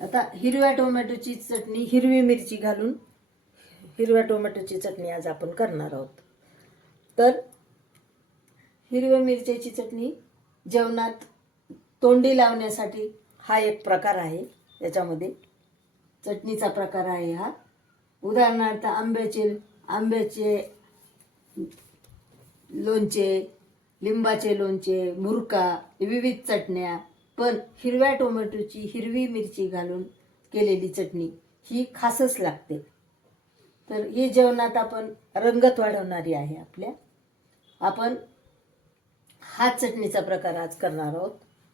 आता हिरव्या टोमॅटोची चटणी हिरवी मिरची घालून हिरव्या टोमॅटोची चटणी आज आपण करणार आहोत. तर हिरव्या मिरच्याची चटणी जेवणात तोंडी लावण्यासाठी हा एक प्रकार आहे. याच्यामध्ये चटणीचा प्रकार आहे हा. उदाहरणार्थ आंब्याचे आंब्याचे लोणचे लिंबाचे लोणचे मुरका विविध चटण्या पण हिरव्या टोमॅटोची हिरवी मिरची घालून केलेली चटणी ही खासच लागते. तर ही जेवणात आपण रंगत वाढवणारी आहे आपल्या. आपण हा चटणीचा प्रकार आज करणार आहोत.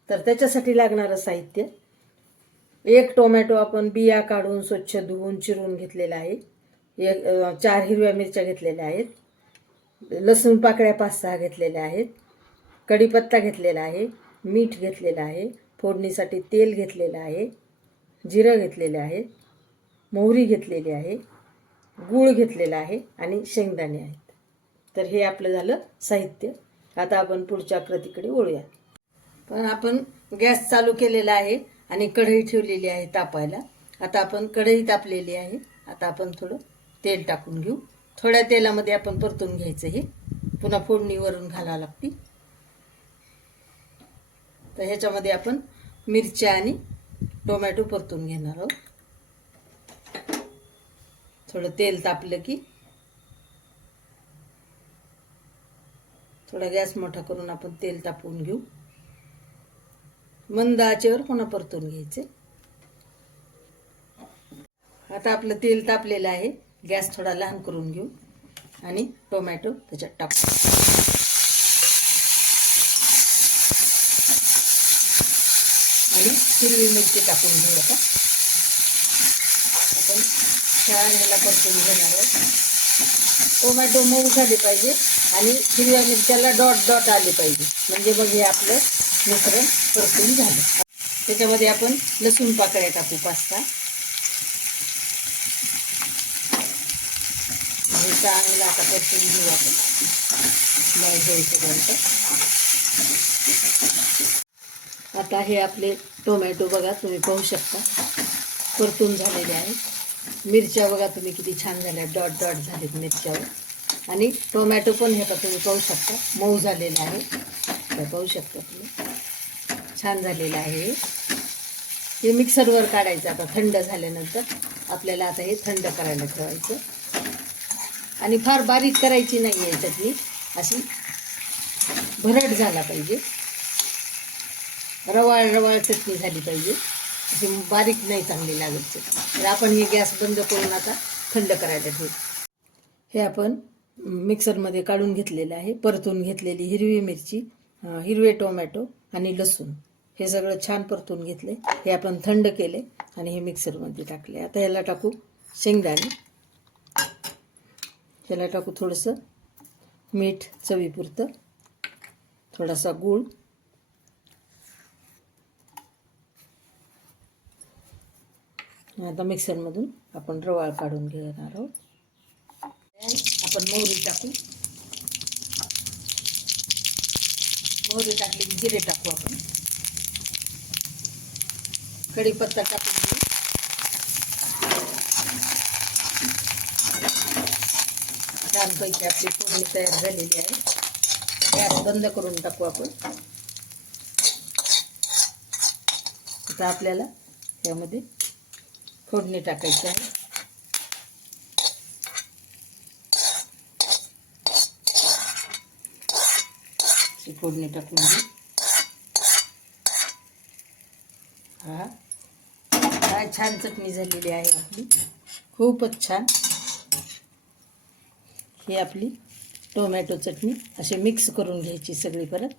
तर त्याच्यासाठी लागणारं साहित्य. एक टोमॅटो आपण बिया काढून स्वच्छ धुवून चिरून घेतलेला आहे. एक चार हिरव्या मिरच्या घेतलेल्या आहेत. लसूण पाकळ्या पाच सहा घेतलेल्या आहेत. कढीपत्ता घेतलेला आहे. मीठ घेतलेलं आहे फोडणीसाठी तेल घेतलेलं आहे जिरं घेतलेलं आहे मोहरी घेतलेली आहे गूळ घेतलेला आहे आणि शेंगदाणे आहेत. तर हे आपलं झालं साहित्य. आता आपण पुढच्या कृतीकडे वळूया. पण आपण गॅस चालू केलेला आहे आणि कढई ठेवलेली आहे तापायला. आता आपण कढई तापलेली आहे. आता आपण थोडं तेल टाकून घेऊ. थोड्या तेलामध्ये आपण परतून घ्यायचं हे. पुन्हा फोडणीवरून घालावं लागते. तर ह्याच्यामध्ये आपण मिरच्या आणि टोमॅटो परतून घेणार आहोत. थोडं तेल तापलं की थोडा गॅस मोठा करून आपण तेल तापवून घेऊ. मंद आचेवर पुन्हा परतून घ्यायचे. आता आपलं तेल तापलेलं आहे. गॅस थोडा लहान करून घेऊ आणि टोमॅटो त्याच्यात टाकू. आणि हिरवी मिरची टाकून घेऊ आता. आपण छान ह्याला परतून घेणार आहोत. टोमॅटो मऊ झाले पाहिजे आणि हिरव्या मिरच्याला डॉट डॉट आले पाहिजे. म्हणजे मग हे आपलं मिश्रण परतून झालं. त्याच्यामध्ये आपण लसूण पाकळ्या टाकू पास्ता. हे चांगलं आता परतून घेऊ आपण. मग होईपर्यंत आता हे आपले टोमॅटो बघा तुम्ही पाहू शकता. परतून झालेले आहेत. मिरच्या बघा तुम्ही किती छान झाल्या. डॉट डॉट झालेत मिरच्यावर. आणि टोमॅटो पण हे तुम्ही पाहू शकता. मऊ झालेलं आहे. तर पाहू शकता तुम्ही. छान झालेलं आहे हे. हे मिक्सरवर काढायचं आता थंड झाल्यानंतर. आपल्याला आता हे थंड करायला ठेवायचं. आणि फार बारीक करायची नाही आहे चटणी अशी भरट झाला पाहिजे. रवाळ रवाळ चटणी झाली पाहिजे. अशी बारीक नाही चांगली लागत तर आपण हे गॅस बंद करून आता थंड करायला ठेवू. हे आपण मिक्सरमध्ये काढून घेतलेलं आहे. परतून घेतलेली हिरवी मिरची हिरवे टोमॅटो आणि लसूण. हे सगळं छान परतून घेतले. हे आपण थंड केले आणि हे मिक्सरमध्ये टाकले. आता ह्याला टाकू शेंगदाणे. ह्याला टाकू थोडंसं मीठ चवीपुरतं. थोडासा गूळ. आता मिक्सरमधून आपण रवाळ काढून घेणार आहोत. आपण मोहरी टाकू. मोहरी टाकली की जिरे टाकू आपण. कढीपत्ता टाकून घेऊ. छानपैकी आपली फोडणी तयार झालेली आहे. गॅस बंद करून टाकू आपण. आता आपल्याला त्यामध्ये फोडणी टाकायची आहे. फोडणी टाकून हा. काय छान चटणी झालेली आहे आपली. खूपच छान. ही आपली टोमॅटो चटणी. अशी मिक्स करून घ्यायची सगळी परत.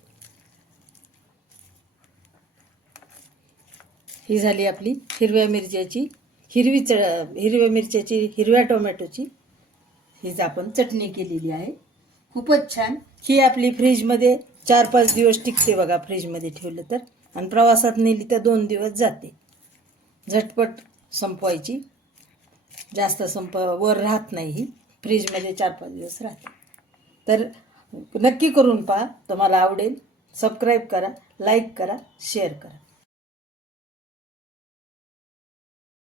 ही झाली आपली हिरव्या मिरच्याची हिरवी च हिरव्या मिरच्याची हिरव्या टोमॅटोची हीच आपण चटणी केलेली आहे. खूपच छान. ही आपली फ्रीजमध्ये चार पाच दिवस टिकते बघा फ्रीजमध्ये ठेवलं तर. आणि प्रवासात नेली तर दोन दिवस जाते. झटपट संपवायची. जास्त संप वर राहत नाही ही. फ्रीजमध्ये चार पाच दिवस राहते. तर नक्की करून पहा. तुम्हाला आवडेल. सबस्क्राईब करा लाईक करा शेअर करा.